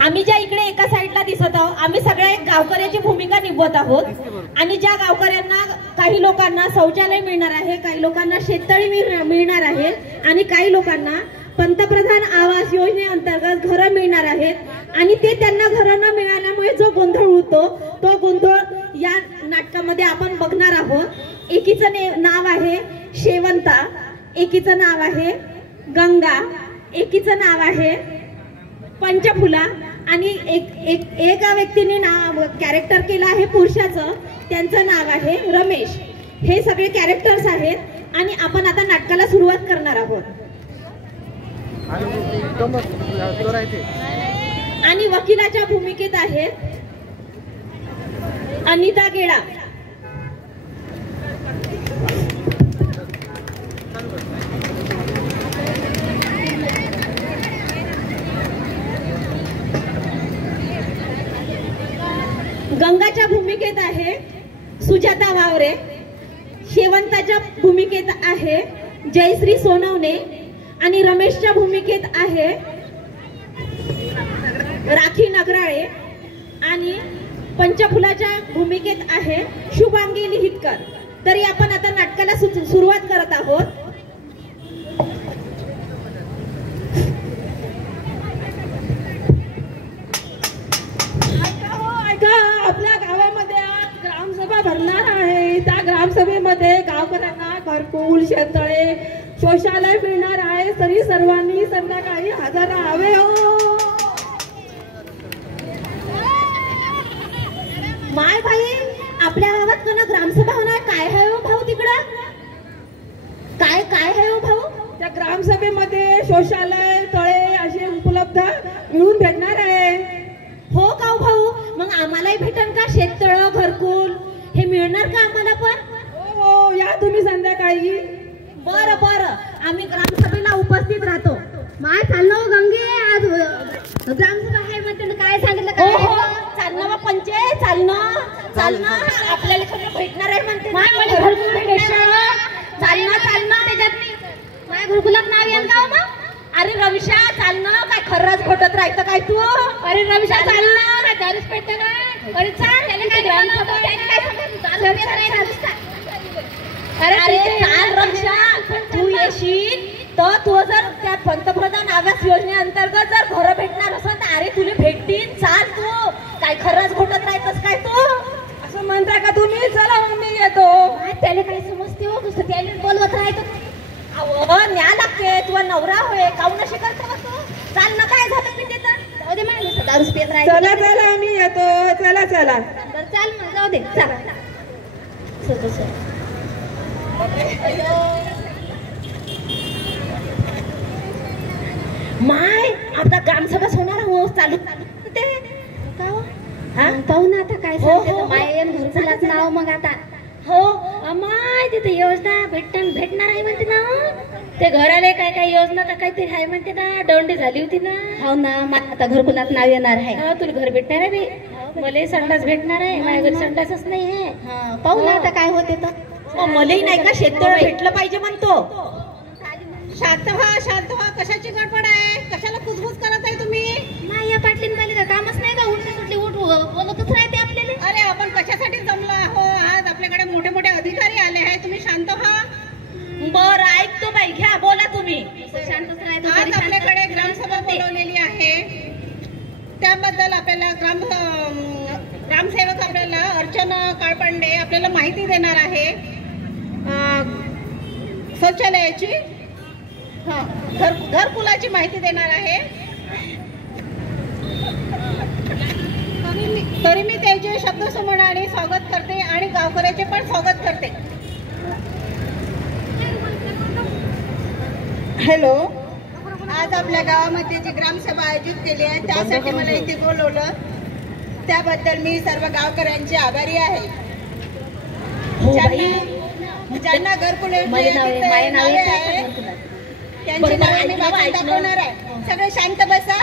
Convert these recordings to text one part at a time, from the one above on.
आम्ही ज्या इकडे एका साइडला दिसत आहोत, आम्ही सगळ्या एक गावकऱ्याची भूमिका निभवत आहोत आणि ज्या गावकऱ्यांना काही लोकांना शौचालय मिळणार आहे, काही लोकांना शेततळी मिळणार आहे आणि काही लोकांना पंतप्रधान आवास योजनेअंतर्गत घरं मिळणार आहेत आणि ते त्यांना घरं न मिळाल्यामुळे जो गोंधळ होतो तो गोंधळ या नाटकामध्ये आपण बघणार आहोत। एकीचं नाव आहे शेवंता, एकीचं नाव आहे गंगा, एकीचं नाव आहे पंचफुला आणि एका व्यक्तीने नाव कॅरेक्टर केलं आहे पुरुषाचं, त्यांचं नाव आहे रमेश। हे सगळे कॅरेक्टर्स आहेत आणि आपण आता नाटकाला सुरुवात करणार आहोत। आणि वकिलाच्या भूमिकेत आहेत अनिता गेडा, गंगाच्या भूमिकेत आहे सुजाता वावरे, शेवंताच्या भूमिकेत आहे जयश्री सोनवणे आणि रमेशच्या भूमिकेत आहे राखी नगराळे आणि पंचफुलाच्या भूमिकेत आहे शुभांगी लिहितकर। तरी आपण आता नाटकाला सुरुवात करत आहोत। आपल्या गावामध्ये आज ग्रामसभा भरणार आहे। त्या ग्रामसभेमध्ये गावकऱ्यांना घरकुल, शेततळे, शौचालय मिळणार आहे। तरी सर्वांनी संध्याकाळी हजर राहावे हो। माय भाई, आपल्या गावात कोणा ग्रामसभा होणार? काय आहे हो भाऊ तिकडं? काय काय आहे हो भाऊ? त्या ग्रामसभेमध्ये शौचालय, तळे असे उपलब्ध मिळून भेटणार आहे। हो का भाऊ? मग आम्हालाही भेटन का शेततळ, घरकुल हे मिळणार का आम्हाला पण? हो हो, या तुम्ही संध्याकाळी। बरं बरं, आम्ही ग्रामसभेला उपस्थित राहतो। माय चाललो गंगे, आज ग्रामसभा आहे म्हणते काय सांगितलं हो काय? हो, चालणं मग पंचे, चालणं चालणं आपल्याला खरं भेटणार आहे म्हणते। मला घरकुल भेटणार, चालणं चालणं त्याच्यात माझ्या घरकुलात नाव येईल का मग? अरे रविशा, चालणं काय खरंच खोटत राहतं काय तू? अरे रविशा चालणं काय दारूच पेटतं काय? अरे चाल, त्याला काय ग्रामसभा अरे चाल रविशा, तू येशील तर तू जर त्या पंतप्रधान आवास योजनेअंतर्गत जर घरं भेटणार असेल तर अरे तुला भेटतील। चाल तू, काय खरंच खोटत राहतस काय तू? असं म्हणता का तुम्ही? चला मग मी येतो। त्याला काय समजते हो? दुसरं त्याला बोलवत राहतो। अहो न्या लागते, तुझा नवरा होय, काऊन अशी करतो का तू? चाल ना, काय झालं मी तिथं? जाऊ दे, मला दारूच पेत राहतो। चला चला मी येतो, चला चला। चाल मग, जाऊ दे, चला। माय, आता ग्रामसभा होणार हो, चालू ते पाहू ना आता काय हो, सांगते हो, तर हो. माय घरकुलाच नाव मग आता हो माय तिथे योजना भेटणार आहे म्हणते ना। ते घराले काय काय योजना का काहीतरी आहे म्हणते ना, दौंडी झाली होती ना। हो ना, आता घरकुलात नाव येणार आहे। हा, तुला घर भेटणार आहे बे? मला संडास भेटणार आहे, माझ्या घरी संडासच नाही आहे। पाहू ना आता काय होते तर। मग मलाही नाही का शेततळ भेटलं पाहिजे म्हणतो? शांत व्हा, कशाची गडबड आहे? कशाला कुजबुज करत आहे तुम्ही? माया पाटलीन पालिका कामच नाही का? उलटी सुटली बोलतच राहते आपल्याला। अरे आपण कशासाठी जमलो आहोत? आज आपल्याकडे मोठे मोठे अधिकारी आले आहेत, तुम्ही शांत व्हा। बरं ऐकतो बाई, घ्या बोला तुम्ही। शांतच राहतो। आज आपल्याकडे ग्रामसभा बोलवलेली आहे, त्याबद्दल आपल्याला ग्रामसेवक आपल्याला अर्चना काळपांडे आपल्याला माहिती देणार आहे शौचालयाची, घरकुलाची माहिती देणार आहे। तरी मी त्याचे शब्दसमूहाने स्वागत करते आणि गावकऱ्याचे पण स्वागत करते। हॅलो, आज आपल्या गावामध्ये जी ग्रामसभा आयोजित केली आहे त्यासाठी मला इथे बोलवलं, त्याबद्दल मी सर्व गावकऱ्यांचे आभारी आहे। ज्यांना घरकुल त्यांची नावे मी वाचून दाखवणार आहे। सगळे शांत बसा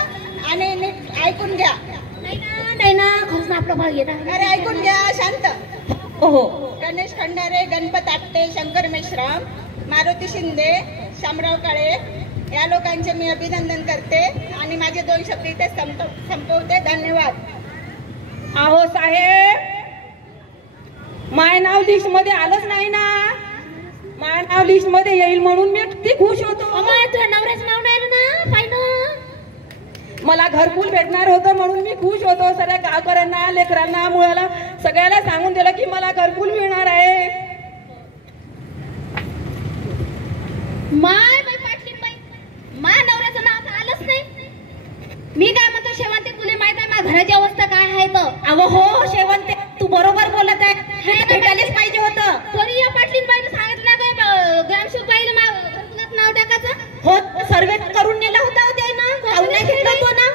आणि नीट ऐकून घ्या। नाही ना, खरंच ना आपलं भाग येत आहे। अरे ऐकून घ्या, शांत। हो, गणेश खंडारे, गणपत आपटे, शंकर मेश्राम, मारुती शिंदे, शामराव काळे, या लोकांचे मी अभिनंदन करते आणि माझे 2 शब्द इथे संपवते. धन्यवाद. अहो साहेब, माय नाव लिस्ट मध्ये आलंच नाही ना. माय नाव लिस्ट मध्ये येईल म्हणून मी किती खुश होतो. तुझ्या नवऱ्याचं नाव नाही आलं ना पाहिलं. मला घरकुल भेटणार होतं म्हणून मी खुश होतो. सगळ्या गावकऱ्यांना, लेकरांना, मुलाला सगळ्याला सांगून दिलं की मला घरकुल मिळणार आहे. माय बाई पाटली बाई, माझ्या नवऱ्याचं नाव तर आलंच नाही. मी काय म्हणतो शेवंते, तुला माहित आहे माझ्या घराची अवस्था काय आहे तर? अहो हो शेवंते, तू बरोबर बोलत आहे. भेटायलाच पाहिजे होतं. तरी या पाटलीन बाईला सांगितलं काय ग्रामसेवक बाईला माझ्या घरकुलात नाव टाकायचं? हो, सर्वे करून नेला होता हो त्यानं. काहून नाही घेतलं तो ना?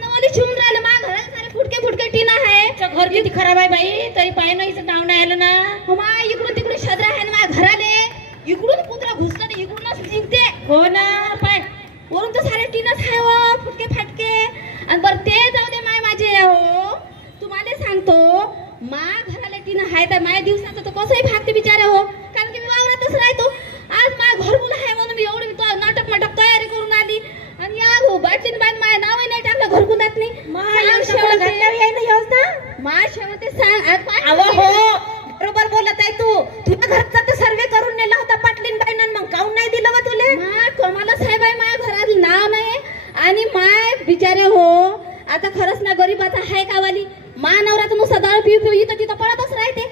नवली शिवून राहिलं. माझ्या घरात सारे फुटके फुटके टीन आहे. घर किती खराब आहे बाई, तरी पाय ना हिचं नाव नाही आलं ना. हो मा, इकडून तिकडे शद्र आहे ना माझ्या घराले. इकडून कुत्रा घुसला तर इकडूनच निघते. हो ना, पाय वरून तर सारे टीनच आहे हो, फुटके फाटके. आणि बरं ते जाऊ दे माझे हो, तुम्हाला सांगतो मा घराला टीन आहे तर माझ्या दिवसाचं तर कसंही भागते बिचारे हो, कारण की मी वावरातच राहतो. आज माझ्या घरकुल आहे म्हणून मी एवढी नाटक नाटक तयारी करून आली आणि या हो बाटलीन बाई माझ्या नावही नाही टाकलं घरकुलात नाही. शेवटे सांग अहो हो, बरोबर बोलत आहे तू. तुझ्या घरचा तर सर्वे करून नेला होता पाटलीन बाईनं, मग काहून नाही दिलं व तुले? माय कमाला साहेब आहे, माझ्या घरात नाव नाही आणि माय बिचारे हो. आता खरंच ना गरीबाचा आहे कावाली. मा नवरा तर नुसता दारू पिऊ पिऊ इथं तिथं पळतच राहते.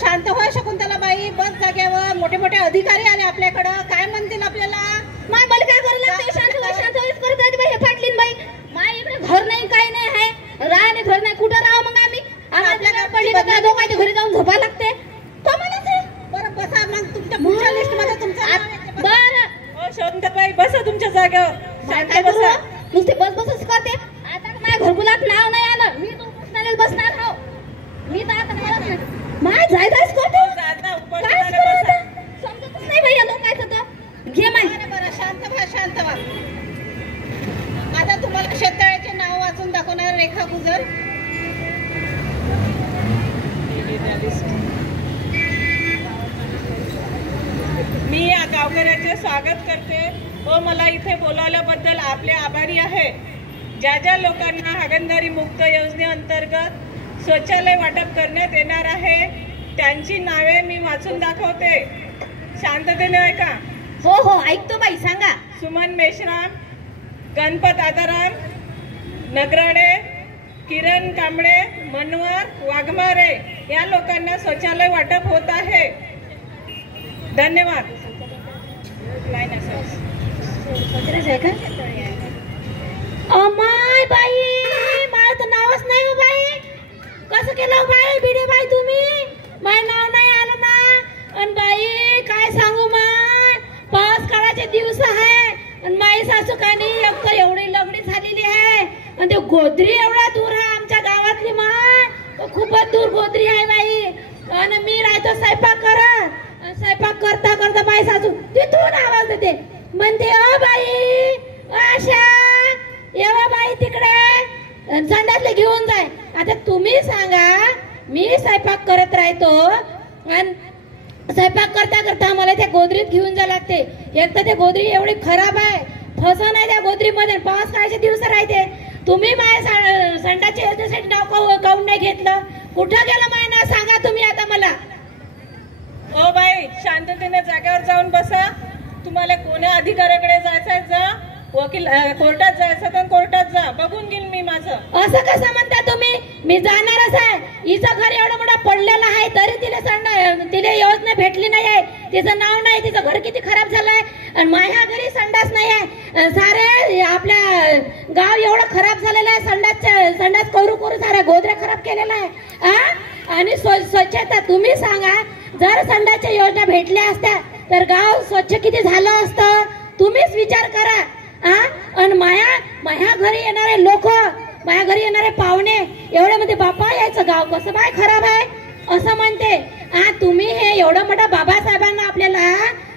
शांत व्हा शकुंतलाबाई, बस जाग्यावर. मोठे मोठे अधिकारी आले आपल्याकडं, काय म्हणतील आपल्याला? माय मला काय करायला लागते? शांत व्हाच करत राहते बाई हे पाटलीन बाई. माय इकडे घर नाही काही नाही आहे, राहणे घर नाही, कुठं राहावं मग आम्ही? आपल्याला पडली तर दोघांच्या घरी जाऊन झोपा लागते. कमालच आहे. बरं बसा मग, तुमच्या पुढच्या लिस्ट मध्ये तुमचं नाव येते. बरं हो शकुंतलाबाई, बसा तुमच्या जागेवर. काय करू? नुसते बस बसच करते. आता माझ्या घरकुलात नाव नाही आलं, मी तो बसणार बसणार हो. मी तर आता करत नाही. माय जायदाच करतो. काय आता समजतच नाही बाई या लोकांचं तर. घे माय. बरं शांत व्हा, शांत व्हा. आता तुम्हाला शेततळ्याचे नाव वाचून दाखवणार रेखा गुजर. मी या गावकऱ्याचे स्वागत करते व मला इथे बोलावल्याबद्दल आपले आभारी आहे. ज्या ज्या लोकांना हागणदारी मुक्त योजनेअंतर्गत शौचालय वाटप करण्यात येणार आहे त्यांची नावे मी वाचून दाखवते. शांततेने ऐका. हो हो, ऐकतो बाई, सांगा. सुमन मेश्राम, गणपत आदाराम, नगराडे, किरण कांबळे, मनवर, वाघमारे या लोकांना शौचालय वाटप होत आहे. धन्यवाद. माय बाई, मला तर नावच नाही हो बाई. कसं केलं बाई बिडे बाई तुम्ही? माय नाव नाही आलं ना. आणि बाई काय सांगू माय, पाऊस काळाचे दिवस आहे आणि माई सासू कानी एक तर एवढी लग्नी झालेली आहे आणि ते गोदरी एवढा दूर आहे आमच्या गावातली माय, खूपच दूर गोदरी आहे बाई. आणि मी राहतो स्वयंपाक करत, स्वयंपाक करता करता बाई सासू तिथून आवाज देते, म्हणते अ बाई आशा येवा बाई तिकडे संडासले घेऊन जाय. आता तुम्ही सांगा, मी स्वयंपाक करत राहतो आणि स्वयंपाक करता करता मला त्या गोदरीत घेऊन जा लागते. एक तर ते गोदरी एवढी खराब आहे, फसा नाही त्या गोदरीमध्ये. पाऊस काळाचे दिवस राहते. तुम्ही माझ्या संडासच्या योजनेसाठी नाव काऊन नाही घेतलं? कुठं गेलं माय ना सांगा तुम्ही आता मला. ओ बाई, शांततेने जागेवर जाऊन बसा. तुम्हाला कोण्या अधिकाऱ्याकडे जायचंय जा, वकील कोर्टात जायचं तर कोर्टात जा, बघून घेईन मी माझं. असं कसं म्हणता तुम्ही? मी जाणारच आहे. हिचं घर एवढं मोठं पडलेलं आहे तरी तिला योजना भेटली नाही आहे. तिचं नाव नाही, तिचं घर किती खराब झालंय आणि माझ्या घरी संडास नाही आहे. सारे आपल्या गाव एवढं खराब झालेलं आहे, संडास करू करू साऱ्या गोदऱ्या खराब केलेला आहे. आणि स्वच्छता तुम्ही सांगा, जर संडासच्या योजना भेटल्या असत्या तर गाव स्वच्छ किती झालं असतं? तुम्हीच विचार करा. आणि माझ्या घरी येणारे लोक, माझ्या घरी येणारे पाहुणे एवढे म्हणते बापा यायचं गाव कसं काय खराब आहे असं म्हणते. तुम्ही हे एवढं मोठं बाबासाहेबांना आपल्याला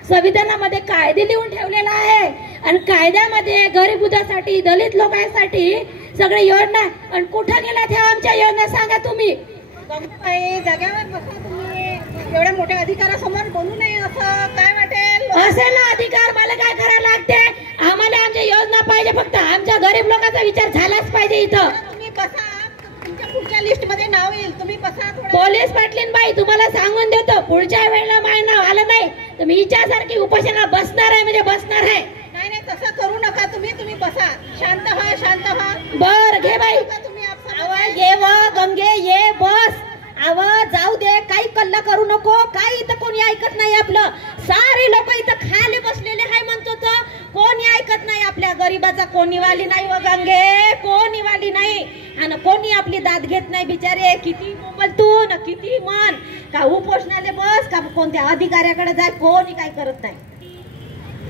संविधानामध्ये कायदे लिहून ठेवलेला आहे आणि कायद्यामध्ये गरीबुदासाठी, दलित लोकांसाठी सगळे योजना, आणि कुठं गेल्या त्या आमच्या योजना सांगा तुम्ही. जाग्यावर बसा तुम्ही. एवढ्या मोठ्या अधिकारासमोर बोलू नये असं काय वाटेल? असेल ना अधिकार, मला काय करायला लागते? आम्हाला आमच्या योजना पाहिजे, फक्त आमच्या गरीब लोकांचा विचार झालाच पाहिजे इथं. तुम्ही बसा, तुमच्या पुढच्या लिस्ट मध्ये नाव येईल, तुम्ही बसा. पोलीस पाटलीन बाई, तुम्हाला सांगून देतो, पुढच्या वेळेला माझं नाव आलं नाही तर मी हिच्यासारखी उपोषणाला बसणार आहे, म्हणजे बसणार आहे. नाही नाही, तसं करू नका तुम्ही बसा. शांत व्हा, शांत व्हा. बर घे बाई. तुम्ही आवाज ये व गंगे ये बस. आवाज जाऊ दे, काही कल्ला करू नको. काही इथं कोणी ऐकत नाही आपलं. सारे लोक इथं खाली बसलेले आहे म्हणतो तर कोणी ऐकत नाही आपल्या गरीबाचा. कोणी वाली नाही व गंगे, कोणी वाली नाही. आणि कोणी आपली दाद घेत नाही बिचारे. किती बोलतून किती मन का उपोषणाले बस का कोणत्या अधिकाऱ्याकडे जाय, कोणी काय करत नाही.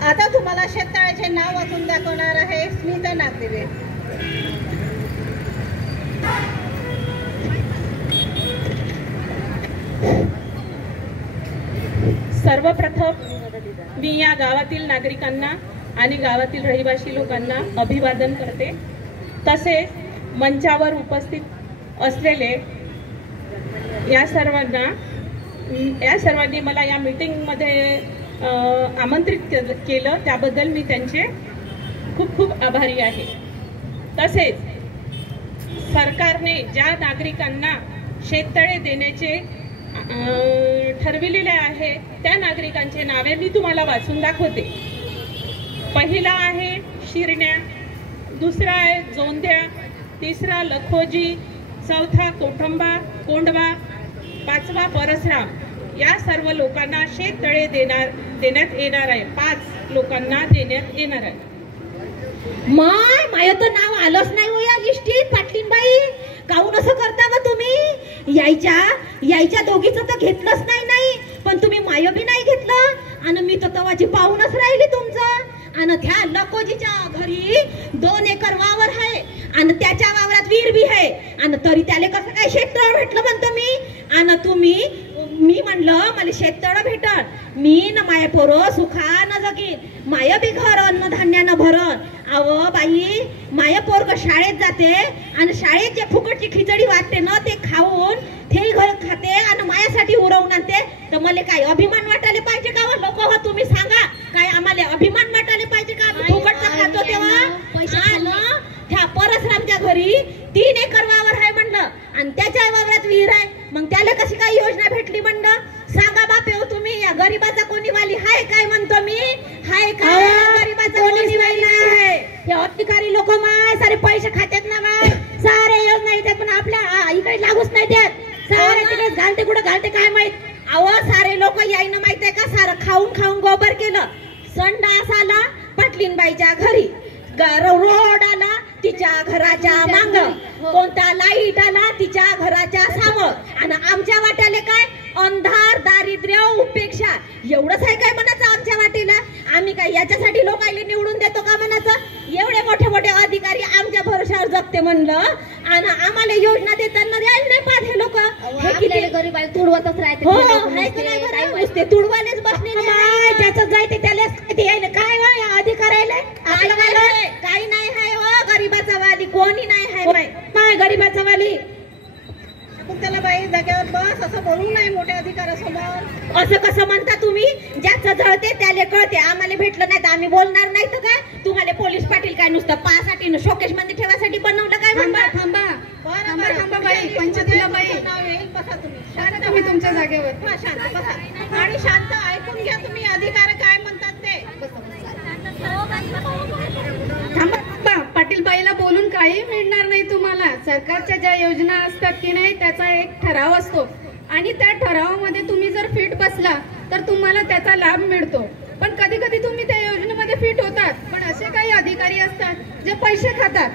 आता तुम्हाला शेततळ्याचे नाव वाचून दाखवणार आहे. स्मिता नागदेवे. सर्वप्रथम मी या गावातील नागरिकांना आणि गावातील रहिवासी लोकांना अभिवादन करते. तसेच मंचावर उपस्थित असलेले या सर्वांनी मला या मीटिंगमध्ये आमंत्रित केलं, त्याबद्दल मी त्यांचे खूप खूप आभारी आहे. तसेच सरकारने ज्या नागरिकांना शेततळे देण्याचे ठरविलेले आहे त्या नागरिकांचे नावे मी तुम्हाला वाचून दाखवते. पहिला आहे शिरण्या, दुसरा आहे जोंध्या, तिसरा लखोजी, चौथा कोठंबा कोंडवा, पाचवा परसराम. या सर्व लोकांना शेततळे देण्यात येणार आहे. 5 लोकांना देण्यात येणार आहे. माय तर नाव आलंच नाही हो या लिस्टीत. पाटलीन बाई, काहून असं करता का तुम्ही? यायच्या दोघीचं तर घेतलंच नाही, पण तुम्ही माय बी नाही घेतलं. आणि मी तर तवाची पाहूनच राहिली तुमचं. आणि त्या लकोजीच्या घरी 2 एकर वावर आहे आणि त्याच्या वावरात विहीर बी आहे. आणि तरी त्याला कसं काय शेततळ भेटलं म्हणतो मी. आणि मी म्हणलं मला शेततळ भेटल, मी न माया पोरं सुखानं जगीन, माय बी घर अन्नधान्यानं भरण. अव बाई, माया पोरग शाळेत जाते आणि शाळेत जे फुकटची खिचडी वाटते ना ते खाऊन ते घर खाते आणि मायासाठी उरवून आणते. तर मला काय अभिमान वाटायला पाहिजे का? लोक हो तुम्ही सांगा, काय आम्हाला अभिमान वाटायला पाहिजे का? आम्ही फुकटचं खातो तेव्हा. त्या परसरामच्या घरी 3 एकर वावर आहे म्हणलं आणि त्याच्या वावरात विहीर आहे. मग त्याला कशी काय योजना भेटली म्हणलं? सांगा बापे हो तुम्ही. या गरीबाचा कोणी वाली हाय काय म्हणतो मी? हाय काय गरीबाचा कोणी वाली आहे? हे अधिकारी लोक माय सारे पैसे खात्यात ना माय, सारे योजना येतात पण आपल्या इकडे लागूच नाही त्यात. सारे तिकडे घालते, कुठं घालते काय माहित. अहो सारे लोक यायनं माहित आहे का? सारं खाऊन गोबर केलं. संडास आला पाटलीनबाईच्या घरी, रोड आला तिच्या घराच्या मांग, कोणता लाईट आला तिच्या घराच्या सामोर. आणि आमच्या वाट्याले काय? अंधार, दारिद्र्य, उपेक्षा. एवढंच आहे काय म्हणायचं आमच्या वाटेला? आम्ही काय याच्यासाठी लोकांना निवडून देतो का म्हणायचं? एवढे मोठे आधिकारी आमच्या भरोशावर जगते म्हणलं आणि आम्हाला योजना देताना द्यायला नाही पाहिजे लोक. हे किती गरीबाला तुडवतच राहते. हो नुसते तुडवालेच बसलेले. ज्याचं जायते त्यालाच काय अधिकारायला काही नाही हाय व गरीबाचा वाली कोणी नाही हाय. माय गरीबाचा वाली त्याला बाई जागेवर बस असं बोलू नाही मोठ्या अधिकाऱ्यासमोर. असं कसं म्हणता तुम्ही? ज्याचं जळते त्याला कळते. आम्हाला भेटलं नाही तर आम्ही बोलणार नाही तर काय? तुम्हाला पोलीस पाटील काय नुसतं पासाठी शोकेश मध्ये ठेवासाठी बनवलं काय? थांबा बाई, पंचायतीला बाई, नाव येईल. बसा तुम्ही, शांत तुम्ही तुमच्या जागेवर. शांत बसा आणि शांत ऐकून घ्या तुम्ही अधिकारी काय म्हणतात ते. पाटील बाईला बोलून काही मिळणार नाही तुम्हाला. सरकारच्या ज्या योजना असतात की नाही त्याचा एक ठराव असतो आणि त्या ठरावामध्ये तुम्ही जर फिट बसला तर तुम्हाला त्याचा लाभ मिळतो. पण कधी कधी तुम्ही त्या योजनेमध्ये फिट होतात, पण असे काही अधिकारी असतात जे पैसे खातात.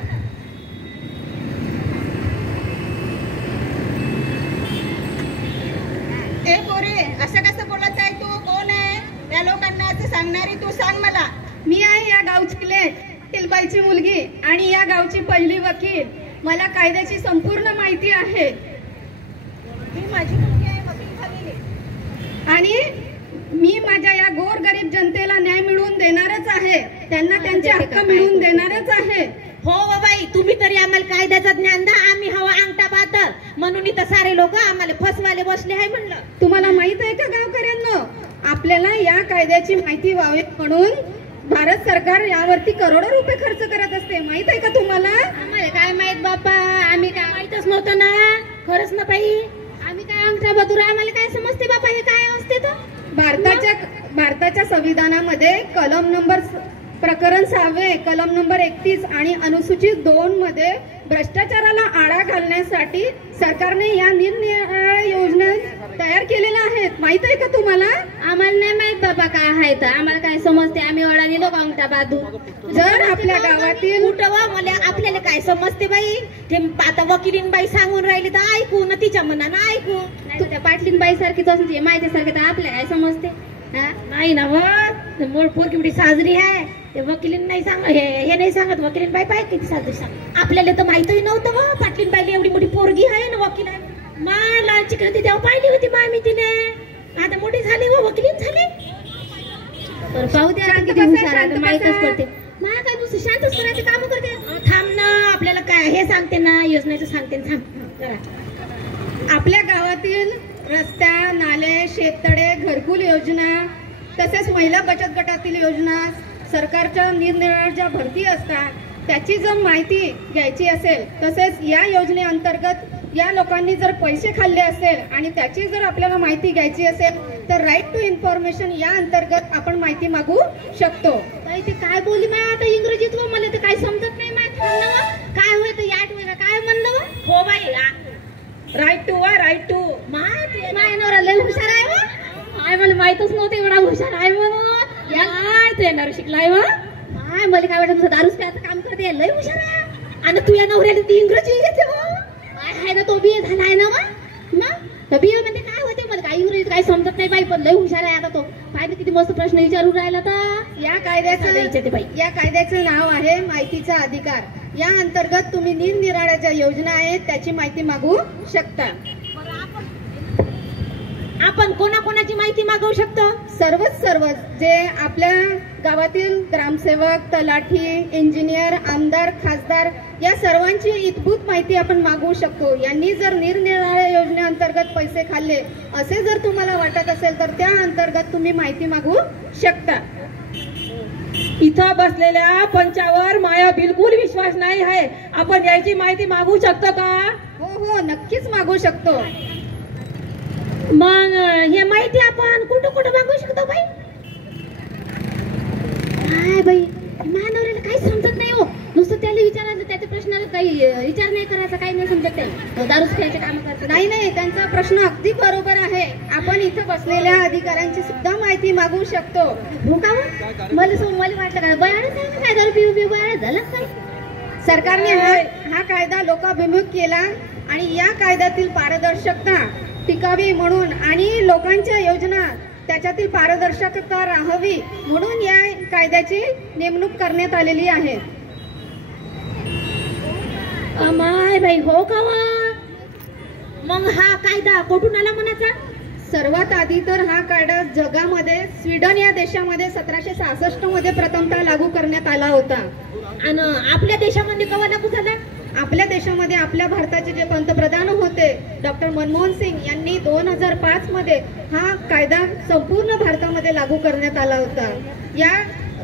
ए पोरे, असं कसं बोलत आहे तू? कोण आहे त्या लोकांना असं सांगणारी? तू सांग मला. मी आहे या गावची लेक, पाटीलबाईची मुलगी आणि या गावची पहिली वकील. मला कायद्याची संपूर्ण माहिती आहे. मी माझी मुलगी आहे वकील झालेली आणि मी माझ्या या गोरगरीब जनतेला न्याय मिळवून देणारच आहे. त्यांना त्यांचे हक्क मिळवून देणारच आहे. हो बाई, तुम्ही तरी आम्हाला कायद्याचं ज्ञान द्या. आम्ही हवा अंगठा पाहत म्हणून इथं सारे लोक आम्हाला फसवाले बसले आहे म्हणलं. तुम्हाला माहित आहे का गावकऱ्यांनो, आपल्याला या कायद्याची माहिती व्हावी म्हणून भारत सरकार यावरती करोडो रुपये खर्च करत असते. माहित आहे का तुम्हाला? आम्हाला काय माहित बापा, आम्ही काय माहितच नव्हतं ना. खरंच ना बाई. आम्ही काय अंगठा बदुरा, आम्हाला काय समजते बापा हे काय असते तर. भारताच्या संविधानामध्ये प्रकरण 6 कलम नंबर 31 आणि अनुसूचित 2 मध्ये भ्रष्टाचाराला आळा घालण्यासाठी सरकारने या निरनिराळ्या योजना तयार केलेल्या आहेत. माहित आहे का तुम्हाला? आम्हाला नाही माहित बाबा काय आहे तर. आम्हाला काय समजते, आम्ही अडाणी लोक अंगठा बादू. जर आपल्या गावातील मला आपल्याला काय समजते बाई. ते आता वकिलीन बाई सांगून राहिली तर ऐकू ना, तिच्या मनानं ऐकू. नाही त्या पाटलीन बाई सारखीच असते, माहिती सारखी तर आपल्याला काय समजते. नाही ना मूळ पोरगी एवढी साजरी आहे. ते वकिलीन नाही सांग, हे नाही सांगत. वकिलीन बाई पाय किती साजरी सांग. आपल्याला तर माहितही नव्हतं व पाटलीन बाईला एवढी मोठी पोरगी आहे ना वकील आहे. लाल चिकन तेव्हा पाहिली होती मी तिने. आता मोठी झाली व वकिलीन झाली. पाहू द्या किती हुशार आहे, माहितच पडते. मला काय दुसरं शांतच करायचे काम करते. थांब ना, आपल्याला काय हे सांगते ना, योजनेचं सांगते ना. थांब. आपल्या गावातील रस्त्या, नाले, शेततळे, घरकुल योजना, तसेच महिला बचत गटातील योजना, सरकारच्या निरनिराळ्या ज्या भरती असतात त्याची जर माहिती घ्यायची असेल, तसेच या योजनेअंतर्गत या लोकांनी जर पैसे खाल्ले असेल आणि त्याची जर आपल्याला माहिती घ्यायची असेल तर राईट टू इन्फॉर्मेशन या अंतर्गत आपण माहिती मागू शकतो. ते काय बोलली मा आता इंग्रजीत व मला तर काय समजत नाही. काय होय तर याट वेळा काय म्हणलं. हो बाई, राईट टू माय नवरा लय हुशार आहे व. माय मला माहितच नव्हते एवढा हुशार आहे म्हणून. ट्रेनर शिकलाय व. माय मला काय वाटत दारूच प्यायचं काम करते, लय हुशार आहे. आणि तू या नवऱ्याला ती इंग्रजी येते व. आहे ना तो बीए झालाय ना मग बीए मध्ये काय होते मला काही इंग्रजीत काही समजत नाही बाई, पण लय हुशार आहे आता तो. पाहिजे किती मस्त प्रश्न विचारून राहिला तर. या कायद्याचं नाव आहे माहितीचा अधिकार. या अंतर्गत तुम्ही निरनिराळ्या ज्या योजना आहेत त्याची माहिती मागू शकता. आपण कोणाकोणाची माहिती मागवू शकतो? सर्व जे आपल्या गावातील ग्रामसेवक, तलाठी, इंजिनियर, आमदार, खासदार या सर्वांची इतभूत माहिती आपण मागवू शकतो. यांनी जर निरनिराळ्या योजनेअंतर्गत पैसे खाल्ले असे जर तुम्हाला वाटत असेल तर त्या अंतर्गत तुम्ही माहिती मागवू शकता. इथं बसलेल्या पंचावर माया बिलकुल विश्वास नाही आहे. आपण याची माहिती मागू शकतो का? हो नक्कीच मागू शकतो. मग हे माहिती आपण कुठं मागू शकतो बाई? काय बाई मानवऱ्याला काही समजत नाही हो. नुसतं त्याला विचारायचं, त्याच्या प्रश्नाला काही विचार नाही करायचा, काही नाही समजत. ते दारूच प्यायचे काम करतात. नाही त्यांचा प्रश्न अगदी बरोबर आहे. आपण इथं बसलेल्या अधिकाऱ्यांची सुद्धा माहिती मागू शकतो. हो का? मला वाटलं काय बयानच आहे ना, काय दारू पिऊ बयान झालं काय. सरकारने हा कायदा लोकाभिमुख केला आणि या कायद्यातील पारदर्शकता टिकावी म्हणून आणि लोकांच्या योजना त्याच्यातील पारदर्शकता राहावी म्हणून या कायद्याची नेमणूक करण्यात आलेली आहे. माय बाई, हो का? मग हा कायदा कुठून आला म्हणाचा? सर्वात आधी तर हा कायदा जगामध्ये स्वीडन या देशामध्ये 1766 मध्ये प्रथमतः लागू करण्यात आला होता. आणि आपल्या देशामध्ये केव्हा लागू झाला? आपल्या देशामध्ये आपल्या भारताचे जे पंतप्रधान होते डॉक्टर मनमोहन सिंग यांनी 2005 मध्ये हा कायदा संपूर्ण भारतामध्ये लागू करण्यात आला होता. या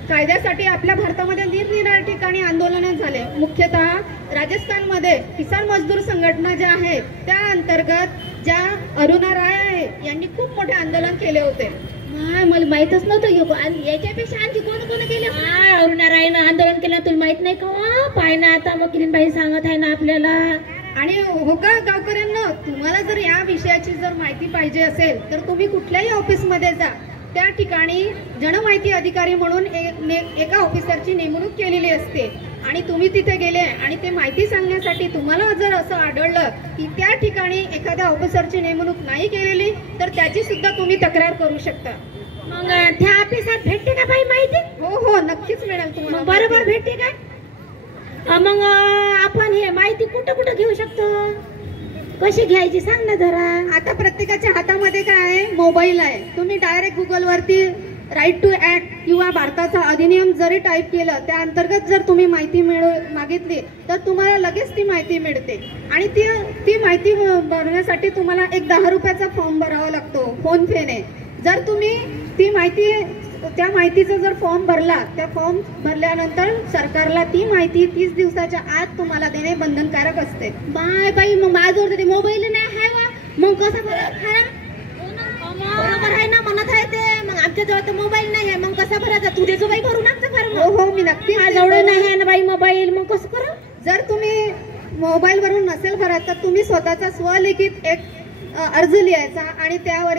कायद्यासाठी आपल्या भारतामध्ये निरनिराळ्या ठिकाणी आंदोलने झाले. मुख्यतः राजस्थानमध्ये किसान मजदूर संघटना ज्या आहेत त्या अंतर्गत ज्या अरुणा राय आहे यांनी खूप मोठे आंदोलन केले होते. मला माहितच नव्हतं. याच्यापेक्षा आणखी कोण केलं? अरुणा रायनं आंदोलन केलं, तुला माहित नाही का? पाय ना आता वकीलीन बाई सांगत आहे ना आपल्याला. आणि हो का गावकऱ्यांना, तुम्हाला जर या विषयाची जर माहिती पाहिजे असेल तर तुम्ही कुठल्याही ऑफिसमध्ये जा. त्या ठिकाणी जनमाहिती अधिकारी म्हणून एका ऑफिसरची नेमणूक केलेली असते आणि तुम्ही तिथे गेले आणि ते माहिती सांगण्यासाठी तुम्हाला जर असं आढळलं की त्या ठिकाणी एखाद्या ऑफिसरची नेमणूक नाही केलेली तर त्याची सुद्धा तुम्ही तक्रार करू शकता. मग त्या ऑफिसात भेटते का बाई माहिती? हो नक्कीच मिळेल तुम्हाला. बरोबर भेटते काय? मग आपण हे माहिती कुठं घेऊ शकतो? कशी घ्यायची सांग ना जरा. आता प्रत्येकाच्या हातामध्ये काय आहे? मोबाईल आहे. तुम्ही डायरेक्ट गुगल वरती राईट टू ऍक्ट किंवा भारताचा अधिनियम जरी टाईप केलं त्या अंतर्गत जर तुम्ही माहिती मागितली तर तुम्हाला लगेच ती माहिती मिळते. आणि ती माहिती भरण्यासाठी तुम्हाला एक 10 रुपयाचा फॉर्म भरावा लागतो फोन पेने. जर तुम्ही त्या माहितीचा जर फॉर्म भरला, त्या फॉर्म भरल्यानंतर सरकारला ती माहिती 30 दिवसाच्या आत तुम्हाला देणे बंधनकारक असते. बाई मग माझ्याजवळ ते मोबाईल नाही आहे वा, मग कसं भरा? बरोबर आहे ना, म्हणत आहे ते. मग आमच्याजवळ तर मोबाईल नाही आहे, मग कसा भरायचा? तू देजो बाई भरून आमचं फॉर्म. हो मी नक्की. माझ्याजवळ नाही आहे ना बाई मोबाईल, मग कसं करा? जर तुम्ही मोबाईल वरून नसेल भरत तर तुम्ही स्वतःचा स्वलिखित एक अर्ज लिहायचा आणि त्यावर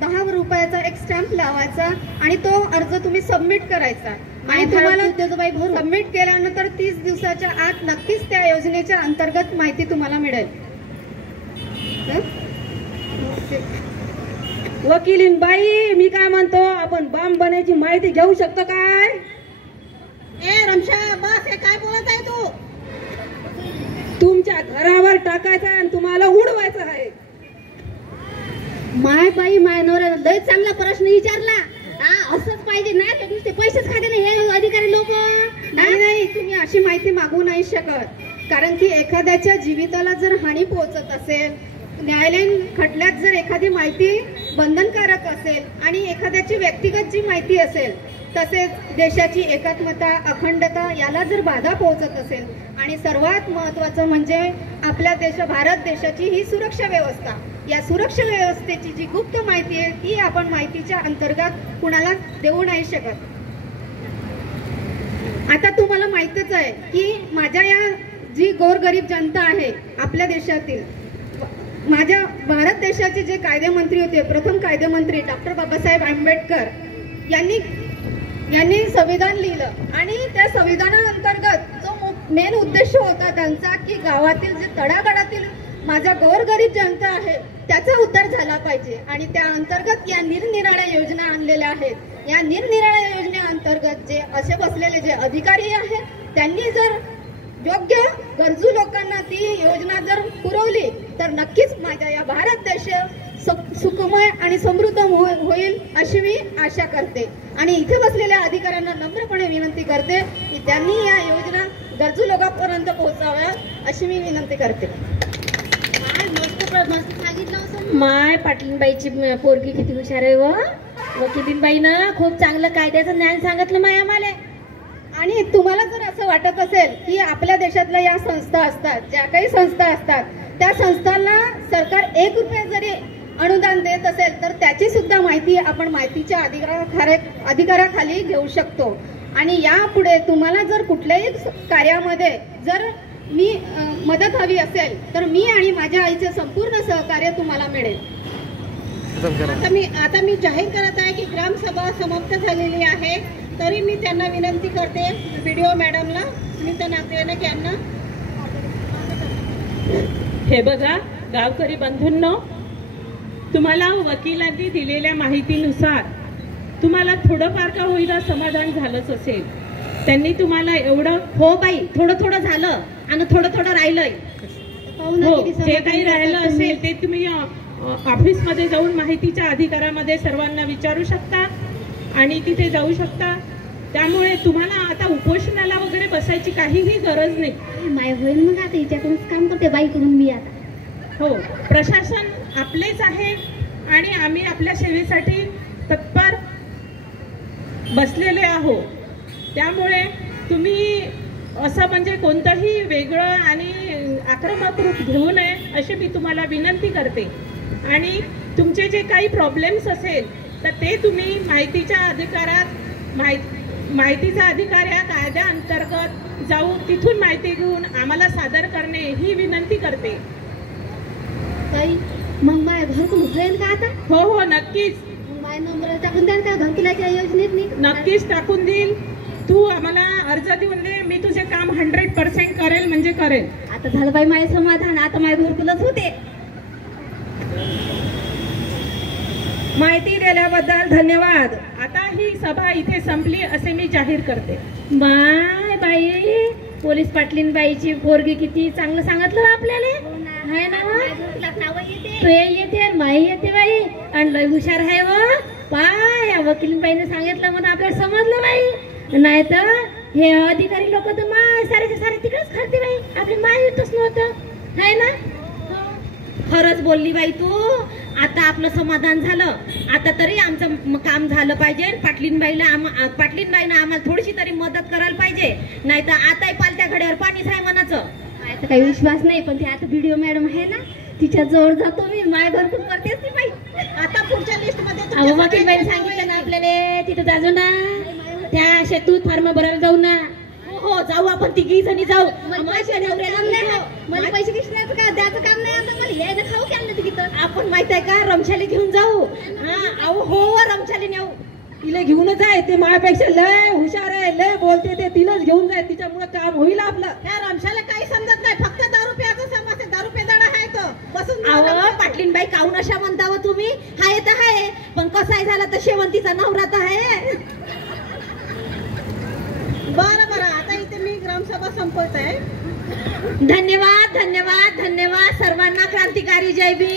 10 रुपयाचा एक स्टॅम्प लावायचा आणि तो अर्ज तुम्ही सबमिट करायचा. आणि तुम्हाला सबमिट केल्यानंतर 30 दिवसाच्या आत नक्कीच त्या योजनेच्या अंतर्गत माहिती तुम्हाला मिळेल. वकीलीन बाई, मी काय म्हणतो, आपण बॉम्ब बनायची माहिती घेऊ शकतो काय? ए रमशा, बस हे काय बोलत आहे तू? तुमच्या घरावर टाकायचं आणि तुम्हाला उडवायचं आहे. माय बाई माय नवऱ्याला लय चांगला प्रश्न विचारला. असंच पाहिजे ना, नुसते पैसेच खाते ना हे अधिकारी लोक. नाही, तुम्ही अशी माहिती मागू नाही शकत. कारण की एखाद्याच्या जीविताला जर हानी पोहोचत असेल, न्यायालयीन खटल्यात जर एखादी माहिती बंधनकारक असेल आणि एखाद्याची व्यक्तिगत जी माहिती असेल, तसेच देशाची एकात्मता, अखंडता याला जर बाधा पोहोचत असेल आणि सर्वात महत्त्वाचं म्हणजे आपल्या भारत देशाची ही सुरक्षा व्यवस्था, या सुरक्षा व्यवस्थेची जी गुप्त माहिती आहे ती आपण माहितीच्या अंतर्गत कुणाला देऊ नाही शकत. आता तुम्हाला माहितच आहे की माझ्या या जी गोरगरीब जनता आहे आपल्या देशातील, माझ्या भारत देशाचे जे कायदेमंत्री होते, प्रथम कायदेमंत्री डॉक्टर बाबासाहेब आंबेडकर यांनी संविधान लिहिलं आणि त्या संविधानाअंतर्गत जो मेन उद्देश होता त्यांचा की गावातील जे तळागाळातील माझ्या गोरगरीब जनता आहे त्याचा उद्धार झाला पाहिजे. आणि त्या अंतर्गत या निरनिराळ्या योजना आणलेल्या आहेत. या निरनिराळ्या योजनेअंतर्गत जे असे बसलेले जे अधिकारी आहेत त्यांनी जर योग्य गरजू लोकांना ती योजना जर पुरवली तर नक्कीच माझ्या या भारत देश सुखमय आणि समृद्ध होईल अशी मी आशा करते. आणि इथे बसलेल्या अधिकाऱ्यांना नम्रपणे विनंती करते की त्यांनी या योजना गरजू लोकांपर्यंत पोहोचाव्या अशी मी विनंती करते. मस्त सांगितलं. माय पाटलीनबाईची पोरगी किती हुशार आहे व वकिलीनबाईनं खूप चांगलं कायद्याचं ज्ञान सांगितलं माय आम्हाला. आणि तुम्हाला जर असं वाटत असेल की आपल्या देशातल्या या संस्था असतात, ज्या काही संस्था असतात त्या संस्थांना सरकार 1 रुपया जरी अनुदान देत असेल तर त्याची सुद्धा माहिती आपण माहितीच्या अधिकाराखाली घेऊ शकतो. आणि यापुढे तुम्हाला जर कुठल्याही कार्यामध्ये जर मी मदत हवी असेल तर मी आणि माझ्या आईचे संपूर्ण सहकार्य तुम्हाला मिळेल. आता मी जाहीर करत आहे की ग्रामसभा समाप्त झालेली आहे. तरी मी त्यांना विनंती करते, व्हिडिओ मॅडमला, सुनीता नागदेवनाक यांना. हे बघा गावकरी बंधूंनो, तुम्हाला वकिलांनी दिलेल्या माहितीनुसार तुम्हाला थोडंफार का होईना समाधान झालंच असेल. त्यांनी तुम्हाला एवढं, हो बाई, थोडं थोडं झालं आणि थोडं राहिलंय. हो, जे काही राहिलं असेल ते तुम्ही ऑफिसमध्ये जाऊन माहितीच्या अधिकारामध्ये सर्वांना विचारू शकता आणि तिथे जाऊ शकता. त्यामुळे तुम्हाला आता उपोषणाला वगैरे बसायची काहीही गरज नाही. माय होईल मग आता हिच्याकडूनच काम करते बाईकडून मी आता. हो, प्रशासन आपलेच आहे आणि आम्ही आपल्या सेवेसाठी तत्पर बसलेले आहोत. त्यामुळे तुम्ही असं म्हणजे कोणतंही वेगळं आणि आक्रमक रूप घेऊ नये अशी मी तुम्हाला विनंती करते. आणि तुमचे जे काही प्रॉब्लेम्स असेल तर ते तुम्ही माहितीच्या अधिकारात माहितीचा अधिकार या कायद्याअंतर्गत जाऊन तिथून माहिती घेऊन आम्हाला सादर करणे ही विनंती करते. ताई, मग माझ्या घरकुल होईल का आता? हो, नक्कीच. माझा नंबर टाकून द्याल का घरकुलाच्या योजनेत? नक्कीच टाकून देईल. तू आम्हाला अर्ज देऊन दे, मी तुझे काम 100% करेल म्हणजे करेल. आता झालं बाई माझे समाधान, आता माझ्या घरकुलच होते. माहिती दिल्याबद्दल धन्यवाद. आता ही सभा इथे संपली असे मी जाहीर करते. बाय बाई, पोलीस पाटलीनबाईची पोरगी किती चांगलं सांगितलं आपल्याला. आहे ना, नाव येते माई येते बाई आणि लय हुशार आहे व. पाय या वकीलीनबाईने सांगितलं म्हणून आपल्याला समजलं बाई. नाही तर हे अधिकारी लोक तर माय सारेच्या सारे तिकडेच खाते बाई, आपली माय येतच नव्हतं. आहे ना, खरंच बोलली बाई तू. आता आपलं समाधान झालं. आता तरी आमचं काम झालं पाहिजे. पाटलीनबाईनं आम्हाला थोडीशी तरी मदत करायला पाहिजे, नाही तर आताही पालत्या घड्यावर पाणीच आहे मनाचं. माझा काही विश्वास नाही, पण ते आता व्हिडिओ मॅडम आहे ना, तिच्या जवळ जातो मी. माय भरपूर करतेच ती बाई. आता पुढच्या लिस्ट मध्ये अहो वकील बाई सांगितलं ना आपल्याला तिथं जाजो ना, त्या शेतूत फार्म भरायला जाऊ ना. हो जाऊ, आपण तिघी जणी जाऊ. मला पैसे किशण्याचं का द्यायचं काम नाही. आता मला यायचं खाऊ की आणलं तिथं. आपण माहित आहे का, रमशाली घेऊन जाऊ. हा अहो हो, रमशाली नेऊ. तिला घेऊनच आहे. ते माझ्यापेक्षा लय हुशार आहे, लय बोलते. ते तिलाच घेऊन जाय, तिच्यामुळे काम होईल आपलं. या रमशाला काही समजत नाही, फक्त 10 रुपयाचं समजते. 10 रुपये दडा आहे तो बसून. अहो पाटलीनबाई काहून अशा म्हणता हो तुम्ही? हाय तर हाय, पण कसाय झाला तर शेवंतीचा नवरा तर आहे. बरं आता इथे मी ग्रामसभा संपवत आहे. धन्यवाद धन्यवाद धन्यवाद सर्वांना. क्रांतिकारी जय भीम.